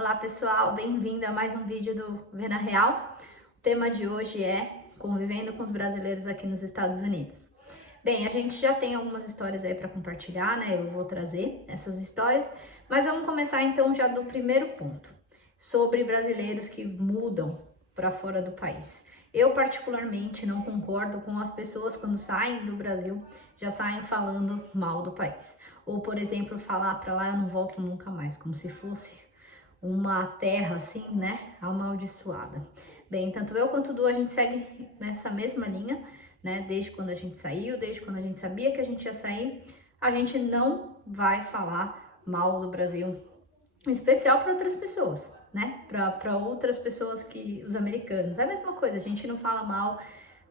Olá pessoal, bem-vindo a mais um vídeo do Vê na Real. O tema de hoje é convivendo com os brasileiros aqui nos Estados Unidos. Bem, a gente já tem algumas histórias aí para compartilhar, né? Eu vou trazer essas histórias, mas vamos começar então já do primeiro ponto, sobre brasileiros que mudam para fora do país. Eu particularmente não concordo com as pessoas quando saem do Brasil, já saem falando mal do país. Ou, por exemplo, falar para lá eu não volto nunca mais, como se fosse uma terra assim, né, amaldiçoada. Bem, tanto eu quanto o Du, a gente segue nessa mesma linha, né, desde quando a gente saiu, desde quando a gente sabia que a gente ia sair, a gente não vai falar mal do Brasil, em especial para outras pessoas, né, para outras pessoas que, os americanos, é a mesma coisa, a gente não fala mal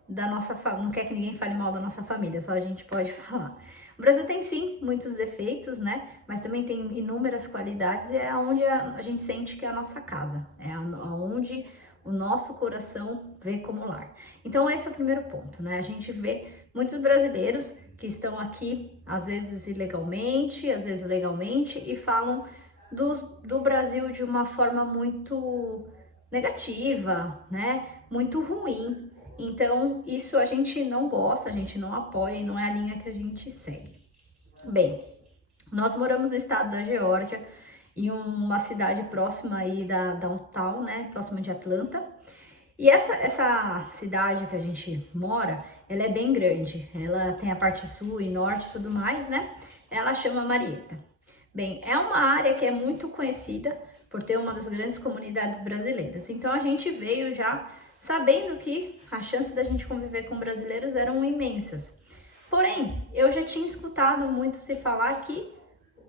da nossa família, não quer que ninguém fale mal da nossa família, só a gente pode falar. O Brasil tem sim muitos defeitos, né? Mas também tem inúmeras qualidades e é onde a gente sente que é a nossa casa, é onde o nosso coração vê como lar. Então esse é o primeiro ponto, né? A gente vê muitos brasileiros que estão aqui, às vezes ilegalmente, às vezes legalmente, e falam do Brasil de uma forma muito negativa, né? Muito ruim. Então, isso a gente não gosta, a gente não apoia e não é a linha que a gente segue. Bem, nós moramos no estado da Geórgia, em uma cidade próxima aí da downtown, né, próxima de Atlanta. E essa cidade que a gente mora, ela é bem grande. Ela tem a parte sul e norte e tudo mais, né? Ela chama Marietta. Bem, é uma área que é muito conhecida por ter uma das grandes comunidades brasileiras. Então a gente veio já sabendo que as chances da gente conviver com brasileiros eram imensas. Porém, eu já tinha escutado muito se falar que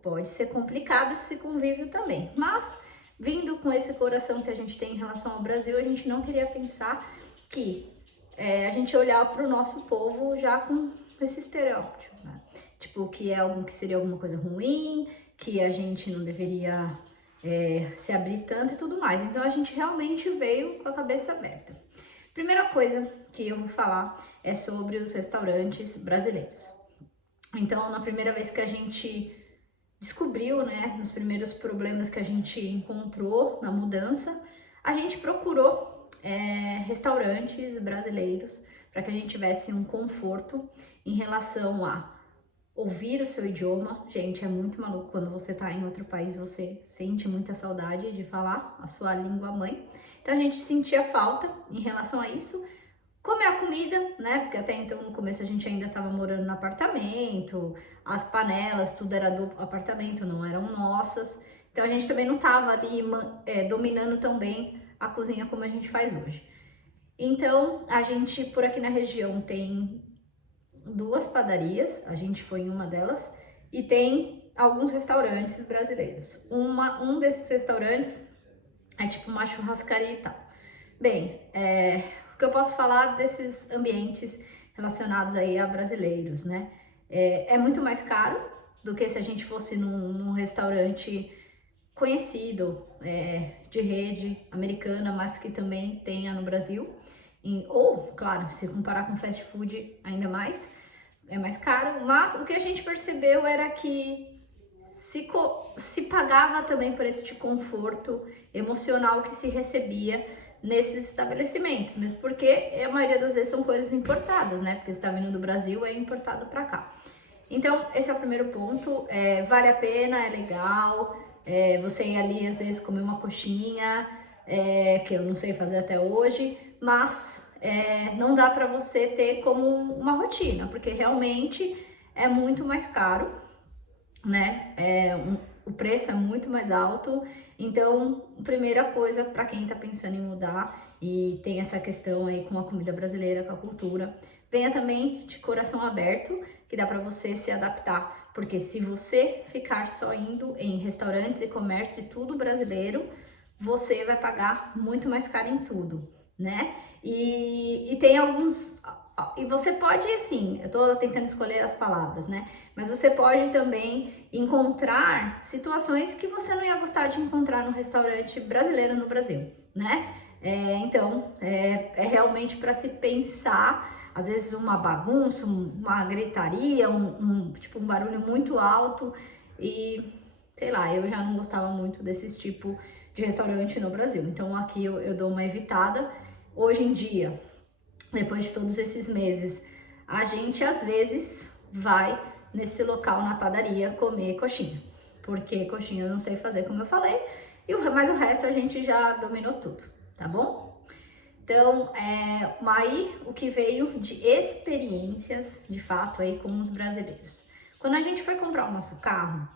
pode ser complicado esse convívio também. Mas, vindo com esse coração que a gente tem em relação ao Brasil, a gente não queria pensar que a gente olhar para o nosso povo já com esse estereótipo, né? Tipo, que é algo que seria alguma coisa ruim, que a gente não deveria se abrir tanto e tudo mais. Então, a gente realmente veio com a cabeça aberta. Primeira coisa que eu vou falar é sobre os restaurantes brasileiros. Então, na primeira vez que a gente descobriu, né, nos primeiros problemas que a gente encontrou na mudança, a gente procurou restaurantes brasileiros para que a gente tivesse um conforto em relação a ouvir o seu idioma. Gente, é muito maluco quando você tá em outro país, você sente muita saudade de falar a sua língua mãe. Então a gente sentia falta em relação a isso. Comer a comida, né? Porque até então no começo a gente ainda estava morando no apartamento, as panelas, tudo era do apartamento, não eram nossas. Então a gente também não estava ali dominando tão bem a cozinha como a gente faz hoje. Então a gente por aqui na região tem duas padarias, a gente foi em uma delas, e tem alguns restaurantes brasileiros. Um desses restaurantes é tipo uma churrascaria e tal. Bem, o que eu posso falar desses ambientes relacionados aí a brasileiros, né? É muito mais caro do que se a gente fosse num restaurante conhecido, de rede americana, mas que também tenha no Brasil. Ou, claro, se comparar com fast food, ainda mais, é mais caro. Mas o que a gente percebeu era que se pagava também por esse conforto emocional que se recebia nesses estabelecimentos, mesmo porque a maioria das vezes são coisas importadas, né? Porque você tá vindo do Brasil, é importado para cá. Então, esse é o primeiro ponto. Vale a pena, é legal. Você ir ali, às vezes, comer uma coxinha, que eu não sei fazer até hoje, mas não dá para você ter como uma rotina, porque realmente é muito mais caro, né? O preço é muito mais alto. Então, primeira coisa para quem tá pensando em mudar e tem essa questão aí com a comida brasileira, com a cultura, venha também de coração aberto, que dá para você se adaptar, porque se você ficar só indo em restaurantes e comércio e tudo brasileiro, você vai pagar muito mais caro em tudo, né? E tem alguns. E você pode, assim, eu tô tentando escolher as palavras, né? Mas você pode também encontrar situações que você não ia gostar de encontrar no restaurante brasileiro no Brasil, né? Então, é realmente para se pensar. Às vezes uma bagunça, uma gritaria, tipo um barulho muito alto e sei lá, eu já não gostava muito desses tipo de restaurante no Brasil. Então aqui eu dou uma evitada. Hoje em dia, depois de todos esses meses, a gente às vezes vai nesse local na padaria comer coxinha. Porque coxinha eu não sei fazer, como eu falei, mas o resto a gente já dominou tudo, tá bom? Então, aí o que veio de experiências, de fato, aí com os brasileiros. Quando a gente foi comprar o nosso carro,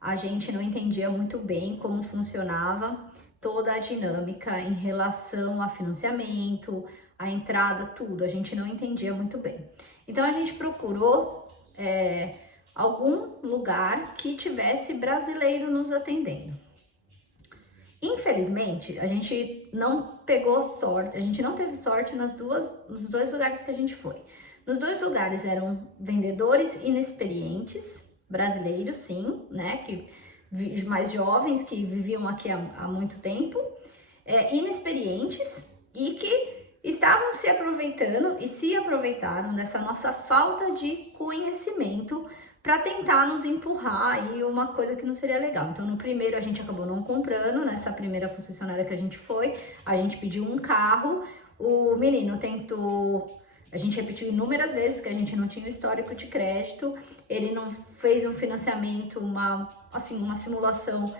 a gente não entendia muito bem como funcionava toda a dinâmica em relação a financiamento, a entrada, tudo. A gente não entendia muito bem. Então, a gente procurou algum lugar que tivesse brasileiro nos atendendo. Infelizmente, a gente não pegou sorte, a gente não teve sorte nos dois lugares que a gente foi. Nos dois lugares eram vendedores inexperientes, brasileiros, sim, né, mais jovens, que viviam aqui há muito tempo, inexperientes e que estavam se aproveitando e se aproveitaram dessa nossa falta de conhecimento para tentar nos empurrar aí uma coisa que não seria legal. Então, no primeiro a gente acabou não comprando, nessa primeira concessionária que a gente foi, a gente pediu um carro, o menino tentou, a gente repetiu inúmeras vezes que a gente não tinha histórico de crédito, ele não fez um financiamento, uma simulação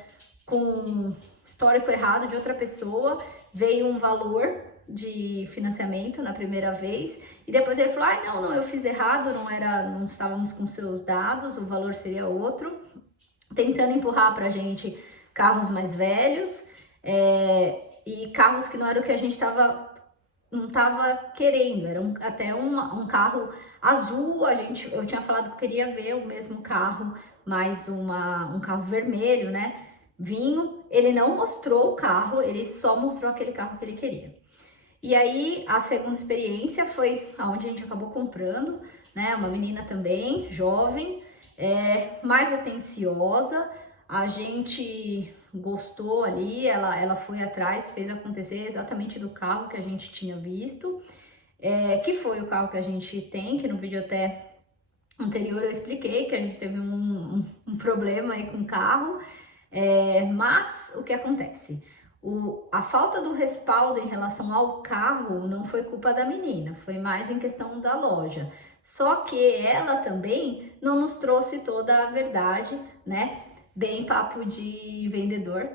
com histórico errado de outra pessoa, veio um valor de financiamento na primeira vez e depois ele falou, não, eu fiz errado, não estávamos com seus dados, o valor seria outro, tentando empurrar pra gente carros mais velhos e carros que não era o que a gente não estava querendo, era até um carro azul, eu tinha falado que eu queria ver o mesmo carro, mais um carro vermelho, né, vinho, ele não mostrou o carro, ele só mostrou aquele carro que ele queria. E aí, a segunda experiência foi aonde a gente acabou comprando, né? Uma menina também, jovem, mais atenciosa. A gente gostou ali, ela foi atrás, fez acontecer exatamente do carro que a gente tinha visto, que foi o carro que a gente tem, que no vídeo até anterior eu expliquei que a gente teve um problema aí com o carro, mas o que acontece? A falta do respaldo em relação ao carro não foi culpa da menina, foi mais em questão da loja. Só que ela também não nos trouxe toda a verdade, né? Bem papo de vendedor.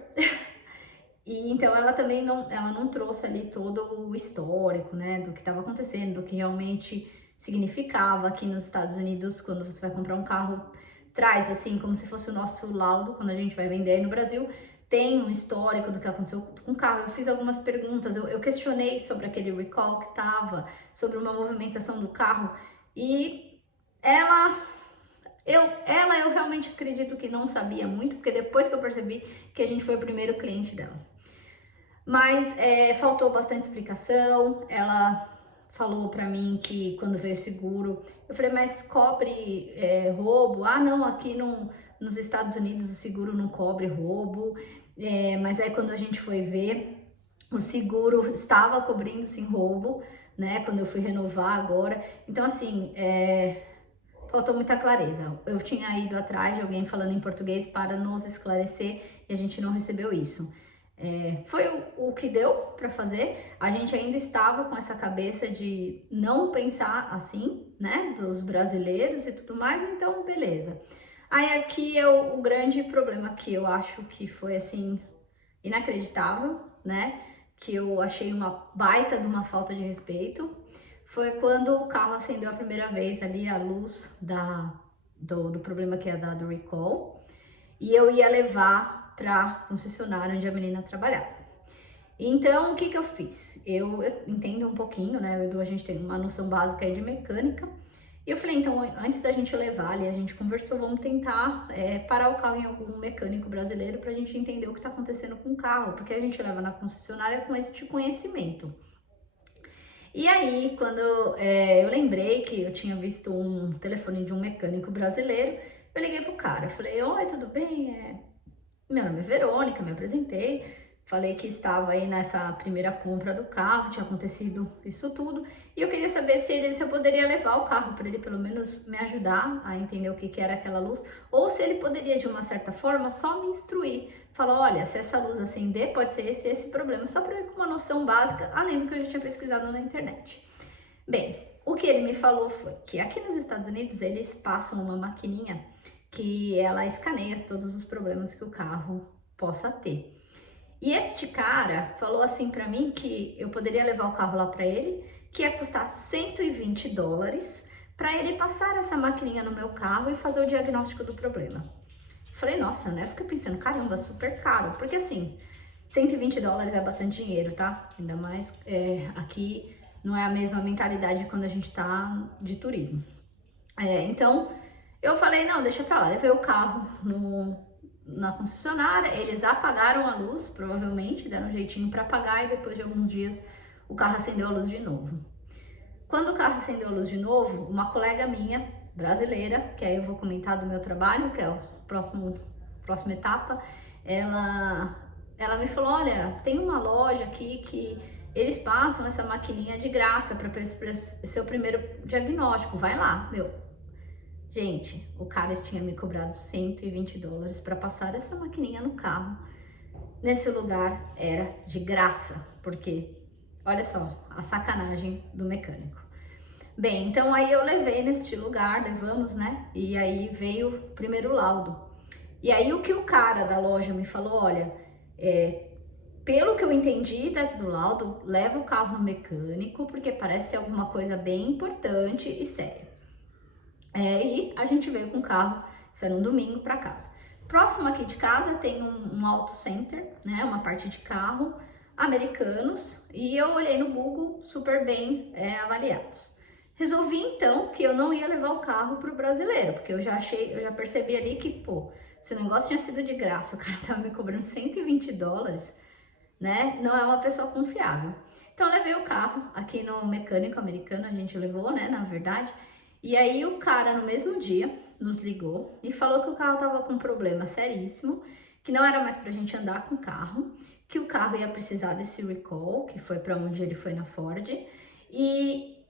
E então ela também não trouxe ali todo o histórico, né? Do que estava acontecendo, do que realmente significava aqui nos Estados Unidos quando você vai comprar um carro. Traz assim como se fosse o nosso laudo quando a gente vai vender aí no Brasil. Tem um histórico do que aconteceu com o carro. Eu fiz algumas perguntas, eu questionei sobre aquele recall que tava, sobre uma movimentação do carro, e eu realmente acredito que não sabia muito, porque depois que eu percebi que a gente foi o primeiro cliente dela. Mas faltou bastante explicação, ela falou pra mim que quando veio seguro, eu falei, mas cobre roubo? Não, aqui nos Estados Unidos o seguro não cobre roubo, mas aí quando a gente foi ver, o seguro estava cobrindo sim roubo, né, quando eu fui renovar agora, então assim, faltou muita clareza. Eu tinha ido atrás de alguém falando em português para nos esclarecer e a gente não recebeu isso. Foi o que deu para fazer. A gente ainda estava com essa cabeça de não pensar assim, né, dos brasileiros e tudo mais, então beleza. Aí aqui o grande problema que eu acho que foi assim inacreditável, né, que eu achei uma baita de uma falta de respeito, foi quando o carro acendeu a primeira vez ali a luz do problema que ia dar do recall, e eu ia levar para concessionária onde a menina trabalhava. Então, o que eu fiz? Eu entendo um pouquinho, né, a gente tem uma noção básica aí de mecânica, e eu falei, então, antes da gente levar ali, a gente conversou, vamos tentar parar o carro em algum mecânico brasileiro pra gente entender o que tá acontecendo com o carro, porque a gente leva na concessionária com esse conhecimento. E aí, quando eu lembrei que eu tinha visto um telefone de um mecânico brasileiro, eu liguei pro cara, eu falei, oi, tudo bem? Meu nome é Verônica, me apresentei, Falei que estava aí nessa primeira compra do carro, tinha acontecido isso tudo. E eu queria saber se eu poderia levar o carro para ele pelo menos me ajudar a entender o que que era aquela luz. Ou se ele poderia, de uma certa forma, só me instruir. Falar, olha, se essa luz acender, pode ser esse problema. Só para eu ir com uma noção básica, além do que eu já tinha pesquisado na internet. Bem, o que ele me falou foi que aqui nos Estados Unidos eles passam uma maquininha que ela escaneia todos os problemas que o carro possa ter. E este cara falou assim pra mim que eu poderia levar o carro lá pra ele, que ia custar $120 para ele passar essa maquininha no meu carro e fazer o diagnóstico do problema. Falei, nossa, né? Fiquei pensando, caramba, super caro, porque assim, $120 é bastante dinheiro, tá? Ainda mais aqui não é a mesma mentalidade quando a gente tá de turismo. Então, eu falei, não, deixa pra lá. Levei o carro na concessionária, eles apagaram a luz, provavelmente, deram um jeitinho pra apagar e depois de alguns dias o carro acendeu a luz de novo. Quando o carro acendeu a luz de novo, uma colega minha, brasileira, que aí eu vou comentar do meu trabalho, que é a próxima etapa, ela me falou, olha, tem uma loja aqui que eles passam essa maquininha de graça para ser o primeiro diagnóstico, vai lá, meu. Gente, o cara tinha me cobrado $120 para passar essa maquininha no carro. Nesse lugar era de graça, porque olha só a sacanagem do mecânico. Bem, então aí eu levei neste lugar, levamos, né? E aí veio o primeiro laudo. E aí o que o cara da loja me falou, olha, pelo que eu entendi daqui do laudo, leva o carro no mecânico, porque parece ser alguma coisa bem importante e séria. E a gente veio com o carro, isso era um domingo, para casa. Próximo aqui de casa tem um auto center, né, uma parte de carro, americanos, e eu olhei no Google, super bem avaliados. Resolvi então que eu não ia levar o carro pro brasileiro, porque eu já percebi ali que, pô, se o negócio tinha sido de graça, o cara tava me cobrando $120, né, não é uma pessoa confiável. Então eu levei o carro aqui no mecânico americano, a gente levou, né, na verdade. E aí o cara no mesmo dia nos ligou e falou que o carro tava com um problema seríssimo, que não era mais pra gente andar com o carro, que o carro ia precisar desse recall, que foi pra onde ele foi na Ford, e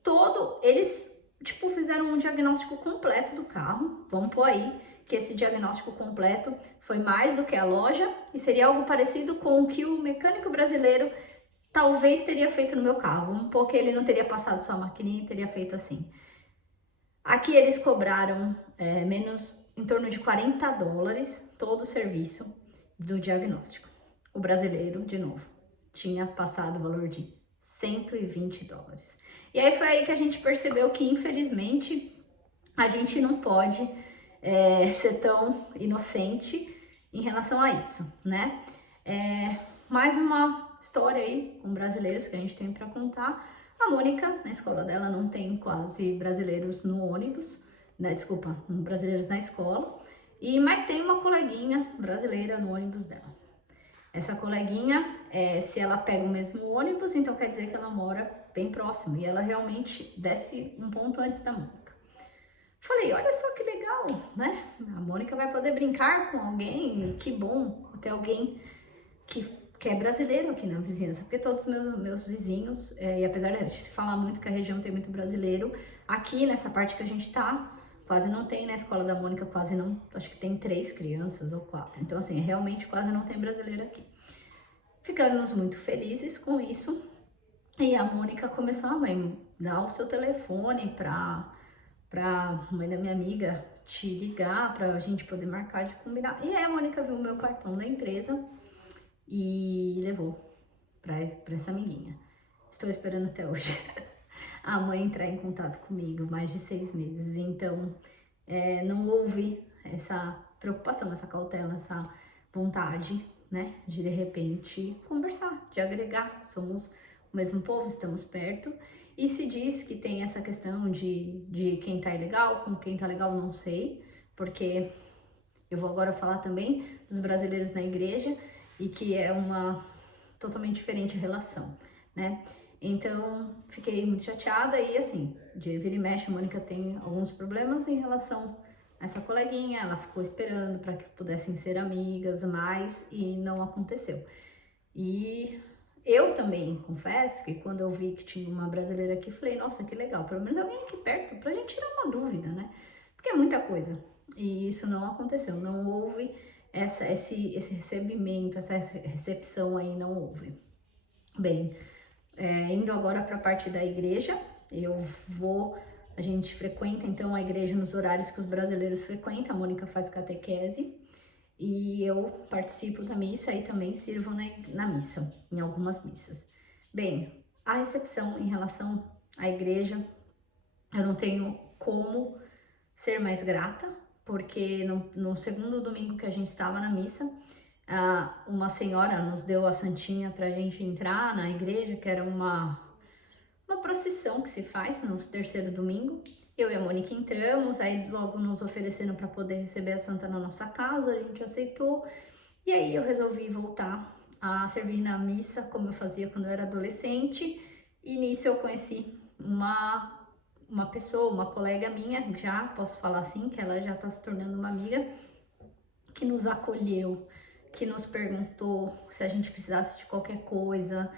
eles tipo fizeram um diagnóstico completo do carro. Vamos pôr aí que esse diagnóstico completo foi mais do que a loja e seria algo parecido com o que o mecânico brasileiro talvez teria feito no meu carro. Vamos pôr que ele não teria passado só a maquininha e teria feito assim. Aqui eles cobraram menos, em torno de $40 todo o serviço do diagnóstico. O brasileiro, de novo, tinha passado o valor de $120. E aí foi aí que a gente percebeu que, infelizmente, a gente não pode ser tão inocente em relação a isso, né? Mais uma história aí com brasileiros que a gente tem para contar. A Mônica, na escola dela, não tem quase brasileiros no ônibus, né? Desculpa, brasileiros na escola. Mas tem uma coleguinha brasileira no ônibus dela. Essa coleguinha, se ela pega o mesmo ônibus, então quer dizer que ela mora bem próximo. E ela realmente desce um ponto antes da Mônica. Falei, olha só que legal, né? A Mônica vai poder brincar com alguém, e que bom ter alguém que é brasileiro aqui na vizinhança, porque todos os meus vizinhos, e apesar de se falar muito que a região tem muito brasileiro, aqui nessa parte que a gente tá, quase não tem. Na escola da Mônica quase não, acho que tem 3 crianças ou 4, então assim, realmente quase não tem brasileiro aqui. Ficamos muito felizes com isso, e a Mônica começou, mãe, dá o seu telefone pra mãe da minha amiga te ligar, pra gente poder marcar de combinar. E aí a Mônica viu o meu cartão da empresa e levou pra essa amiguinha. Estou esperando até hoje a mãe entrar em contato comigo, mais de 6 meses. Então, não houve essa preocupação, essa cautela, essa vontade, né, de repente conversar, de agregar. Somos o mesmo povo, estamos perto. E se diz que tem essa questão de quem tá ilegal, com quem tá legal, não sei, porque eu vou agora falar também dos brasileiros na igreja, e que é uma totalmente diferente relação, né? Então, fiquei muito chateada e assim, de vira e mexe, a Mônica tem alguns problemas em relação a essa coleguinha. Ela ficou esperando para que pudessem ser amigas mais e não aconteceu. E eu também confesso que quando eu vi que tinha uma brasileira aqui, falei, nossa, que legal, pelo menos alguém aqui perto pra gente tirar uma dúvida, né? Porque é muita coisa. E isso não aconteceu, não houve esse recebimento, essa recepção aí, não houve. Bem, indo agora para a parte da igreja, a gente frequenta então a igreja nos horários que os brasileiros frequentam, a Mônica faz catequese, e eu participo da missa e também sirvo na missa, em algumas missas. Bem, a recepção em relação à igreja, eu não tenho como ser mais grata, porque no segundo domingo que a gente estava na missa, uma senhora nos deu a santinha pra gente entrar na igreja, que era uma procissão que se faz no terceiro domingo. Eu e a Mônica entramos, aí logo nos ofereceram para poder receber a santa na nossa casa, a gente aceitou. E aí eu resolvi voltar a servir na missa, como eu fazia quando eu era adolescente. E nisso eu conheci uma pessoa, uma colega minha, já posso falar assim, que ela já está se tornando uma amiga, que nos acolheu, que nos perguntou se a gente precisasse de qualquer coisa,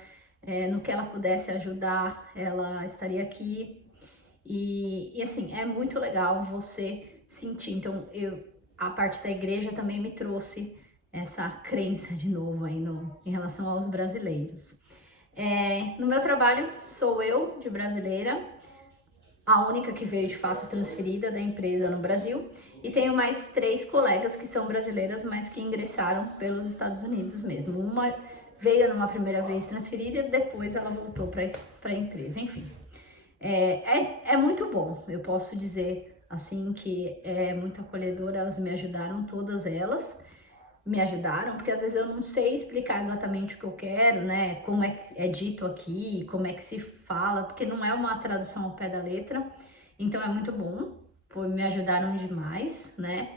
no que ela pudesse ajudar, ela estaria aqui. E assim, é muito legal você sentir. Então, a parte da igreja também me trouxe essa crença de novo aí em relação aos brasileiros. No meu trabalho, sou eu, de brasileira, a única que veio de fato transferida da empresa no Brasil, e tenho mais 3 colegas que são brasileiras, mas que ingressaram pelos Estados Unidos mesmo. Uma veio numa primeira vez transferida e depois ela voltou para a empresa, enfim. É muito bom, eu posso dizer assim que é muito acolhedor, elas me ajudaram, todas elas me ajudaram, porque às vezes eu não sei explicar exatamente o que eu quero, né, como é que é dito aqui, como é que se fala, porque não é uma tradução ao pé da letra, então é muito bom, me ajudaram demais, né.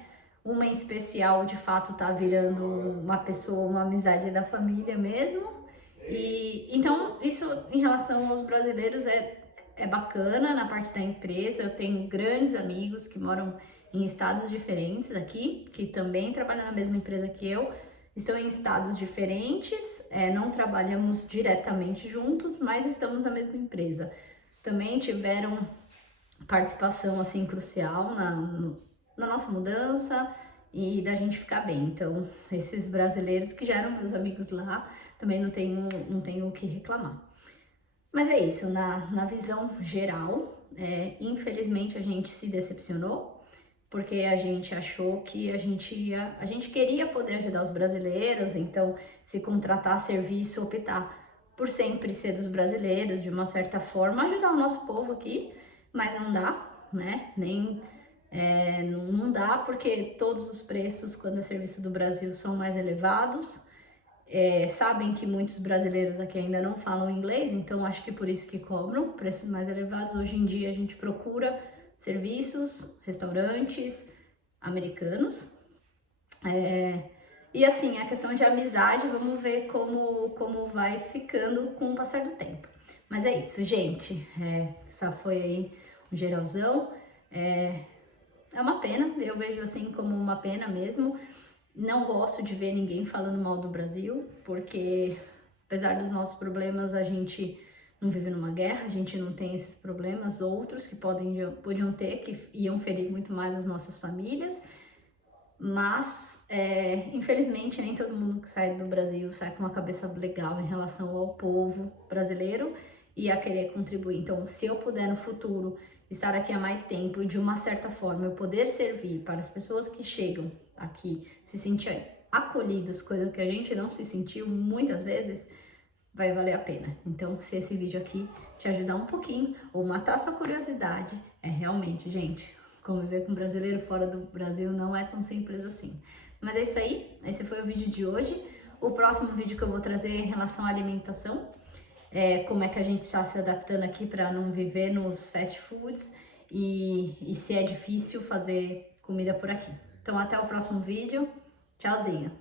Uma em especial, de fato, tá virando uma pessoa, uma amizade da família mesmo, e então isso em relação aos brasileiros é bacana na parte da empresa. Eu tenho grandes amigos que moram em estados diferentes aqui, que também trabalham na mesma empresa que eu, estão em estados diferentes, não trabalhamos diretamente juntos, mas estamos na mesma empresa. Também tiveram participação assim crucial na nossa mudança e da gente ficar bem. Então, esses brasileiros que já eram meus amigos lá, também não tenho o que reclamar. Mas é isso, na visão geral, infelizmente a gente se decepcionou, porque a gente achou que a gente queria poder ajudar os brasileiros, então se contratar serviço, optar por sempre ser dos brasileiros, de uma certa forma, ajudar o nosso povo aqui, mas não dá, né? Não dá, porque todos os preços, quando é serviço do Brasil, são mais elevados. Sabem que muitos brasileiros aqui ainda não falam inglês, então acho que por isso que cobram preços mais elevados. Hoje em dia a gente procura serviços, restaurantes americanos. E assim, a questão de amizade, vamos ver como vai ficando com o passar do tempo. Mas é isso, gente. Essa foi aí um geralzão. É uma pena, eu vejo assim como uma pena mesmo. Não gosto de ver ninguém falando mal do Brasil, porque apesar dos nossos problemas, a gente não vive numa guerra, a gente não tem esses problemas, outros que podiam ter, que iam ferir muito mais as nossas famílias. Mas, infelizmente, nem todo mundo que sai do Brasil sai com uma cabeça legal em relação ao povo brasileiro e a querer contribuir. Então, se eu puder no futuro estar aqui há mais tempo e de uma certa forma eu poder servir para as pessoas que chegam aqui se sentir acolhidas, coisa que a gente não se sentiu muitas vezes, vai valer a pena. Então, se esse vídeo aqui te ajudar um pouquinho ou matar sua curiosidade, realmente, gente, conviver com um brasileiro fora do Brasil não é tão simples assim. Mas é isso aí, esse foi o vídeo de hoje. O próximo vídeo que eu vou trazer é em relação à alimentação, como é que a gente está se adaptando aqui para não viver nos fast foods e se é difícil fazer comida por aqui. Então até o próximo vídeo, tchauzinho!